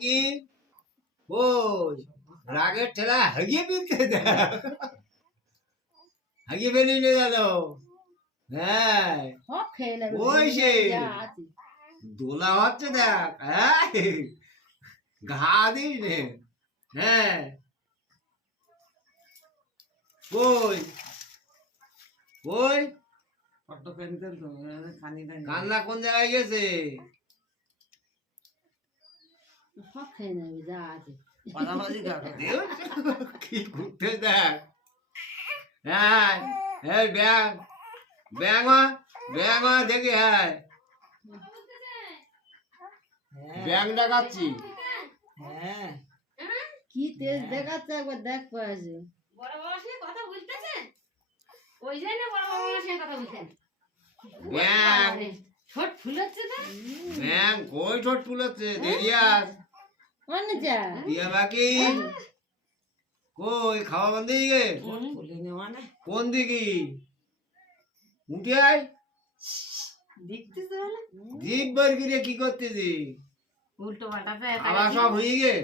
কি ওই রাগের ঠেলা হাগিয়ে ফেলতে হাগিয়ে ফেলে নিয়ে গেল। হ্যাঁ ওই সে দোলা হচ্ছে দেখ। হ্যাঁ ঘা দিস নে। হ্যাঁ ওই ওই কান্না কোন জায়গায় গেছে? কি ঘুরতে দেখ। হ্যাঁ হ্যাঁ ব্যাং ব্যাং ব্যাং দেখি। হ্যাঁ ব্যাং দেখাচ্ছি। হ্যাঁ কি তেজ দেখাচ্ছে একবার দেখ পাশে। বড় বাবার সাথে কথা বলতেছে, ওই জন্য বড় বাবার সাথে কথা বলতেন। ব্যাং ঠোঁট ফুলাচ্ছে না? ব্যাং কই ঠোঁট ফুলাচ্ছে? দেরিয়াস অনেজা দিয়া বাকি কই খাওয়া বন্ধ দিকে বলে নেওয়া না কোন দিকে উঠে আয়। দেখতেছে বলে জিভ বার করে কি করতেছি? উল্টো পাল্টাতে খাওয়া সব হয়ে গে